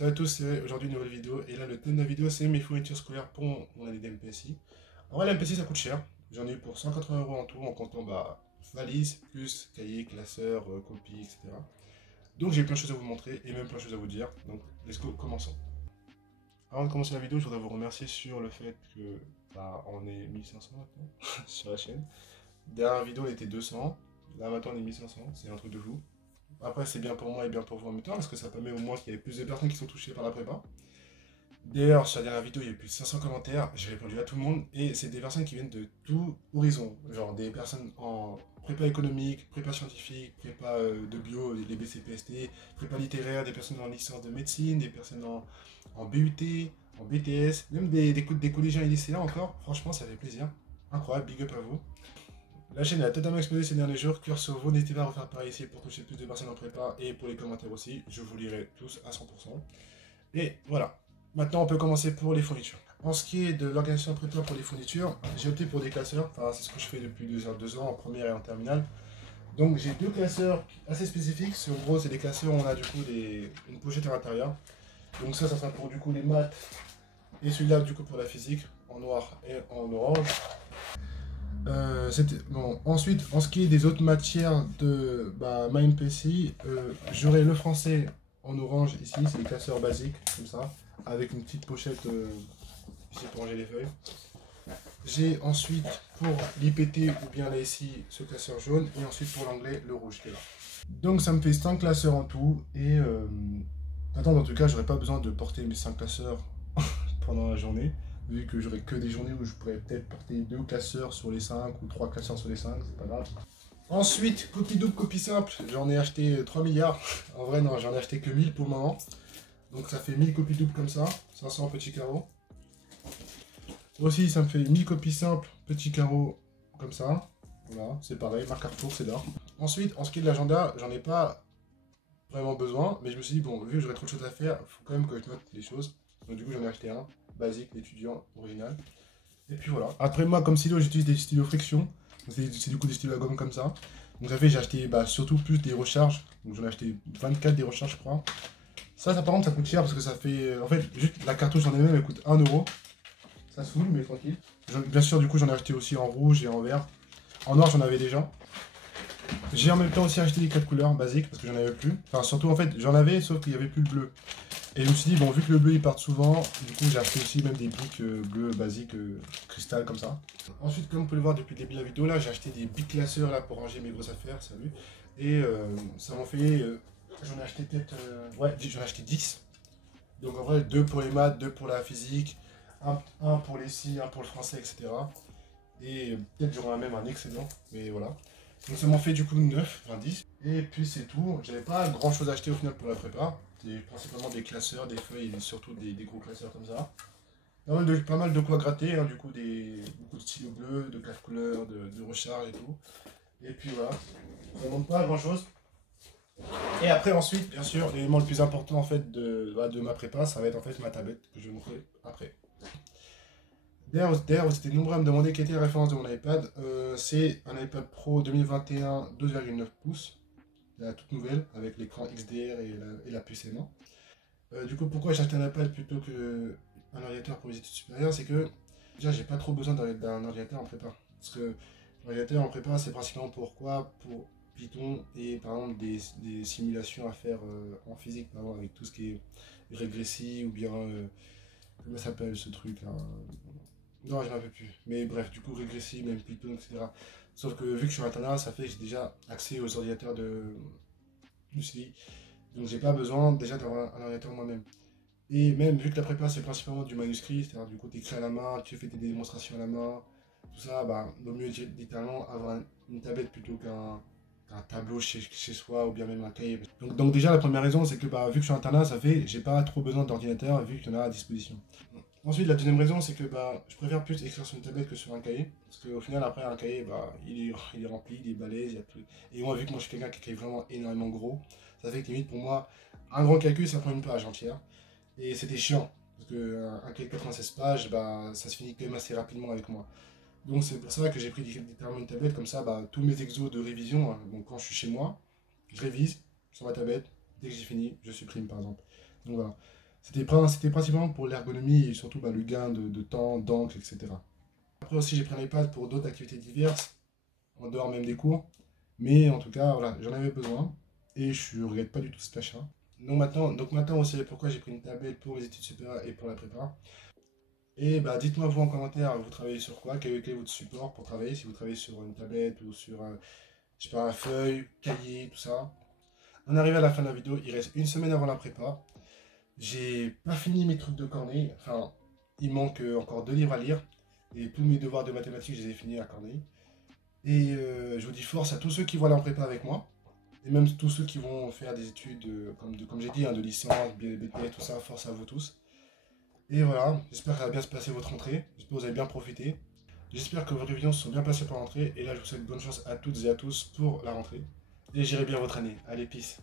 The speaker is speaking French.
Salut à tous, c'est aujourd'hui une nouvelle vidéo. Et là, le thème de la vidéo, c'est mes fournitures scolaires pour mon année d'MPSI. En vrai, l'MPSI, ça coûte cher. J'en ai eu pour 180 € en tout, en comptant valise, plus cahier, classeur, copie, etc. Donc, j'ai plein de choses à vous montrer et même plein de choses à vous dire. Donc, let's go, commençons. Avant de commencer la vidéo, je voudrais vous remercier sur le fait que on est 1500 maintenant sur la chaîne. Dernière vidéo, on était 200. Là, maintenant, on est 1500. C'est un truc de fou. Après, c'est bien pour moi et bien pour vous en même temps, parce que ça permet au moins qu'il y ait plus de personnes qui sont touchées par la prépa. D'ailleurs, sur la dernière vidéo, il y a eu plus de 500 commentaires, j'ai répondu à tout le monde, et c'est des personnes qui viennent de tout horizon. Genre des personnes en prépa économique, prépa scientifique, prépa de bio, les BCPST, prépa littéraire, des personnes en licence de médecine, des personnes en BUT, en BTS, même des collégiens et lycéens encore. Franchement, ça fait plaisir. Incroyable, big up à vous. La chaîne a totalement explosé ces derniers jours. Cœur sur vous, n'hésitez pas à refaire par ici pour toucher plus de personnes en prépa et pour les commentaires aussi. Je vous lirai tous à 100%. Et voilà. Maintenant, on peut commencer pour les fournitures. En ce qui est de l'organisation de prépa pour les fournitures, j'ai opté pour des classeurs. Enfin, c'est ce que je fais depuis 2 ans, en première et en terminale. Donc, j'ai deux classeurs assez spécifiques. En gros, c'est des classeurs où on a du coup une pochette à l'intérieur. Donc ça sera pour du coup les maths. Et celui-là, du coup, pour la physique, en noir et en orange. Bon. Ensuite, en ce qui est des autres matières de ma MPSI, j'aurai le français en orange ici, c'est des classeurs basiques, comme ça, avec une petite pochette ici pour ranger les feuilles. J'ai ensuite pour l'IPT ou bien la SI ce classeur jaune, et ensuite pour l'anglais le rouge qui est là. Donc ça me fait 5 classeurs en tout, et attends, en tout cas, j'aurais pas besoin de porter mes 5 classeurs pendant la journée, vu que j'aurai que des journées où je pourrais peut-être porter 2 classeurs sur les 5 ou 3 classeurs sur les 5, c'est pas grave. Ensuite, copie double, copie simple, j'en ai acheté 3 milliards. En vrai, non, j'en ai acheté que 1000 pour le moment. Donc ça fait 1000 copies doubles comme ça, 500 petits carreaux. Aussi, ça me fait 1000 copies simples, petits carreaux comme ça. Voilà, c'est pareil, marque Carrefour, c'est d'or. Ensuite, en ce qui est de l'agenda, j'en ai pas vraiment besoin, mais je me suis dit, bon, vu que j'aurais trop de choses à faire, il faut quand même que je note les choses. Donc du coup, j'en ai acheté un, basique, l'étudiant, original. Et puis voilà. Après, moi, comme stylo, j'utilise des stylos friction. C'est du coup des stylos à gomme comme ça. Donc ça fait, j'ai acheté surtout plus des recharges. Donc j'en ai acheté 24 des recharges, je crois. Ça par contre, ça coûte cher parce que ça fait... En fait, juste la cartouche en elle-même, elle coûte 1 euro. Ça se fout, mais tranquille. Bien sûr, du coup, j'en ai acheté aussi en rouge et en vert. En noir, j'en avais déjà. J'ai en même temps aussi acheté les 4 couleurs basiques parce que j'en avais plus. Enfin, surtout, en fait, j'en avais, sauf qu'il n'y avait plus le bleu. Et je me suis dit, bon, vu que le bleu il part souvent, du coup j'ai acheté aussi même des bics bleus basiques, cristal comme ça. Ensuite, comme vous pouvez le voir depuis le début de la vidéo, là j'ai acheté des bics classeurs là pour ranger mes grosses affaires, salut. Et ça m'en fait, j'en ai acheté peut-être, ouais, j'en ai acheté 10. Donc en vrai, 2 pour les maths, 2 pour la physique, un pour les scies, un pour le français, etc. Et peut-être j'aurai même un excellent, mais voilà. Donc ça m'en fait du coup 9, enfin 10. Et puis c'est tout. J'avais pas grand chose à acheter au final pour la prépa. C'était principalement des classeurs, des feuilles et surtout des gros classeurs comme ça. Pas mal de quoi gratter, hein, du coup beaucoup de stylos bleus, de clave couleur, de recharge et tout. Et puis voilà. Ça ne demande pas grand chose. Et après ensuite, bien sûr, l'élément le plus important en fait de ma prépa, ça va être en fait ma tablette que je vais vous montrer après. D'ailleurs, vous étiez nombreux à me demander quelle était la référence de mon iPad. C'est un iPad Pro 2021 12,9 pouces, la toute nouvelle, avec l'écran XDR et la puce M1. Du coup, pourquoi j'ai acheté un iPad plutôt qu'un ordinateur pour les études supérieures, c'est que déjà, j'ai pas trop besoin d'un ordinateur en prépa. Parce que l'ordinateur en prépa, c'est principalement pour quoi? Pour Python et par exemple des simulations à faire en physique, par exemple, avec tout ce qui est régressi ou bien. Comment ça s'appelle ce truc là? Non, je m'en rappelle plus. Mais bref, du coup, régressif, même Python, etc. Sauf que vu que je suis internat, ça fait que j'ai déjà accès aux ordinateurs du CDI. Donc j'ai pas besoin déjà d'avoir un ordinateur moi-même. Et même vu que la prépa c'est principalement du manuscrit, c'est-à-dire du coup tu écris à la main, tu fais tes démonstrations à la main, tout ça, vaut mieux littéralement avoir une tablette plutôt qu'un tableau chez soi ou bien même un cahier. Donc déjà la première raison c'est que vu que je suis internat, ça fait j'ai pas trop besoin d'ordinateur vu qu'il y en a à disposition. Ensuite, la deuxième raison, c'est que je préfère plus écrire sur une tablette que sur un cahier. Parce qu'au final, après, un cahier, il est rempli, il est balèze, il y a tout. Et moi, vu que moi, je suis quelqu'un qui écrit vraiment énormément gros, ça fait que limite, pour moi, un grand calcul, ça prend une page entière. Et c'était chiant. Parce qu'un cahier de 96 pages, ça se finit quand même assez rapidement avec moi. Donc, c'est pour ça que j'ai pris littéralement une tablette. Comme ça, tous mes exos de révision, hein, donc quand je suis chez moi, je révise sur ma tablette. Dès que j'ai fini, je supprime, par exemple. Donc voilà. C'était principalement pour l'ergonomie et surtout bah, le gain de temps, d'encre, etc. Après aussi, j'ai pris un iPad pour d'autres activités diverses, en dehors même des cours. Mais en tout cas, voilà, j'en avais besoin et je ne regrette pas du tout cet achat. Donc maintenant, vous savez pourquoi j'ai pris une tablette pour les études supérieures et pour la prépa. Et bah, dites-moi vous en commentaire, vous travaillez sur quoi? Quel est votre support pour travailler? Si vous travaillez sur une tablette ou sur, je sais pas, un feuille, cahier, tout ça. On arrive à la fin de la vidéo, il reste une semaine avant la prépa. J'ai pas fini mes trucs de Corneille. Enfin, il manque encore 2 livres à lire. Et tous mes devoirs de mathématiques, je les ai finis à Corneille. Et je vous dis force à tous ceux qui vont aller en prépa avec moi. Et même tous ceux qui vont faire des études, comme j'ai dit, hein, de licence, BTS, tout ça, force à vous tous. Et voilà, j'espère que ça va bien se passer votre rentrée. J'espère que vous avez bien profité. J'espère que vos révisions se sont bien passées pour la rentrée. Et là, je vous souhaite bonne chance à toutes et à tous pour la rentrée. Et gérez bien votre année. Allez, peace.